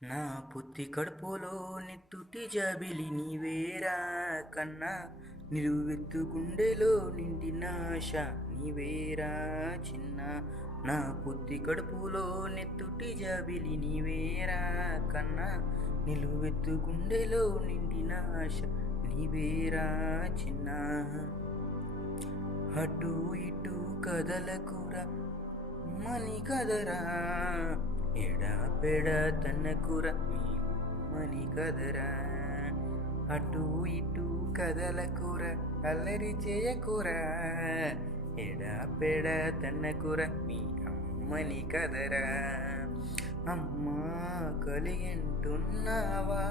నా పొత్తి కడుపులో నెత్తుటి జాబిలి నీవేరా కన్నా నిలువెత్తు గుండెలో నిండిన ఆశ నీవేరా చిన్న. నా పొత్తి కడుపులో నెత్తుటి జాబిలి నీవేరా కన్నా నిలువెత్తు గుండెలో నిండిన ఆశ నీవేరా చిన్న. అటు ఇటు కదలకురా మని కదరా, ఎడాపెడ తన్నకుర మని కదరా. అటు ఇటు కదలకుర అల్లరి చేయకురా, ఎడాపెడ తన్నకుర మీ అమ్మని కదరా. అమ్మా కలిగింటున్నావా,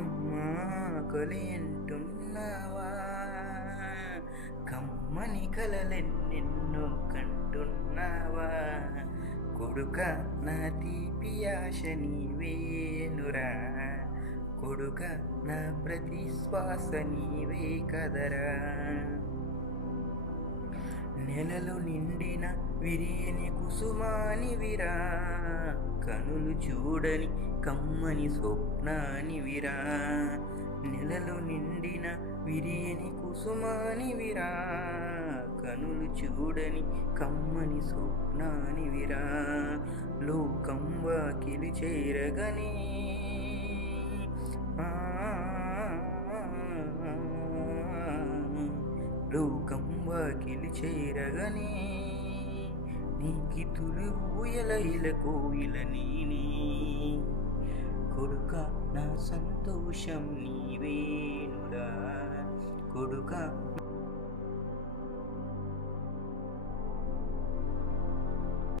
అమ్మా కలిగింటున్నావా, కమ్మని కలలెన్నెన్నో కంటున్నావా. కొడుక నా తీపి ఆశ నీవేనురా, కొడుక నా ప్రతి శ్వాస నీవే కదరా. నెలలు నిండిన విరియని కుసుమానివిరా, కనులు చూడని కమ్మని స్వప్నానివిరా. నెలలు నిండిన విరియని కుసుమానివిరా, కనులు చూడని కమ్మని స్వప్నానివిరా. లోకం వాకిలి చేరగని లోకం వాకిలి చేరగని నీకి తులువు ఇల కోయిల నీని. కొడుక నా సంతోషం నీవేనురా, కొడుక